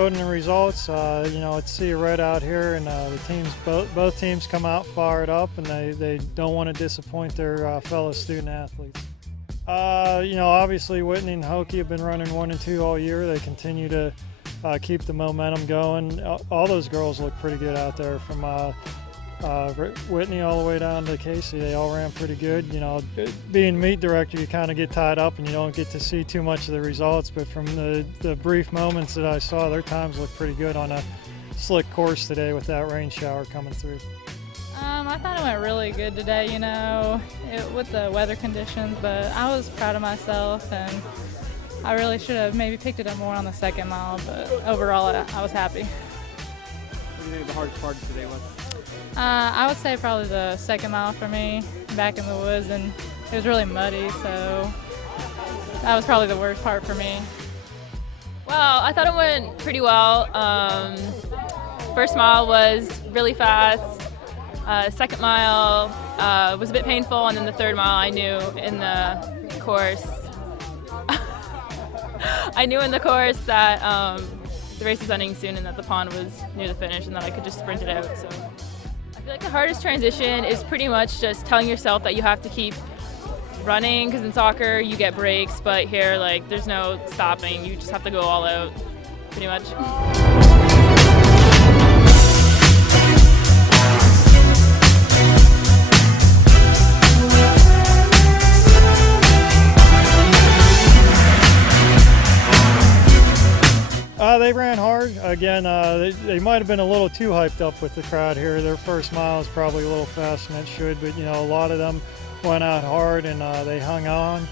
showed in the results. It's sea of red out here, and both teams come out fired up, and they don't want to disappoint their fellow student athletes. Obviously Whitney and Hokie have been running 1 and 2 all year. They continue to keep the momentum going. All those girls look pretty good out there, from Whitney all the way down to Casey. They all ran pretty good. Being meet director, you kind of get tied up and you don't get to see too much of the results, but from the brief moments that I saw, their times looked pretty good on a slick course today with that rain shower coming through. I thought it went really good today, with the weather conditions, but I was proud of myself, and I really should have maybe picked it up more on the second mile, but overall I was happy. What do you think the hardest part of today was? I would say probably the second mile for me, back in the woods, and it was really muddy, so that was probably the worst part for me. Well, I thought it went pretty well. First mile was really fast. Second mile was a bit painful, and then the third mile I knew in the course that the race was ending soon and that the pond was near the finish and that I could just sprint it out. So I feel like the hardest transition is pretty much just telling yourself that you have to keep running, because in soccer you get breaks, but here there's no stopping. You just have to go all out pretty much. They ran hard. Again, they might have been a little too hyped up with the crowd here. Their first mile is probably a little faster than it should, but a lot of them went out hard and they hung on.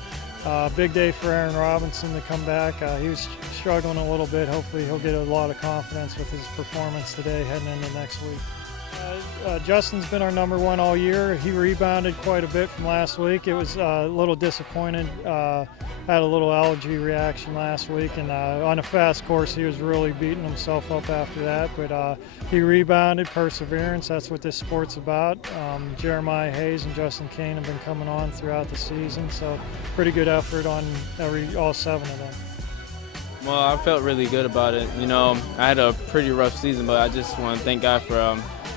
Big day for Aaron Robinson to come back. He was struggling a little bit. Hopefully he'll get a lot of confidence with his performance today heading into next week. Justin's been our #1 all year. He rebounded quite a bit from last week. It was a little disappointed. Had a little allergy reaction last week, and on a fast course he was really beating himself up after that. But he rebounded, perseverance, that's what this sport's about. Jeremiah Hayes and Justin Kane have been coming on throughout the season, so pretty good effort on all 7 of them. Well, I felt really good about it. I had a pretty rough season, but I just want to thank God for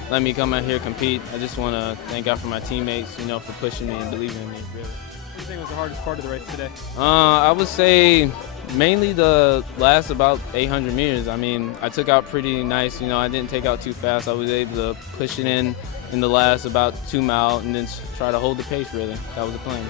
letting me come out here and compete. I just want to thank God for my teammates, for pushing me and believing in me, really. What do you think was the hardest part of the race today? I would say mainly the last about 800 meters. I mean, I took out pretty nice. I didn't take out too fast. I was able to push it in the last about 2 miles and then try to hold the pace, really. That was the plan.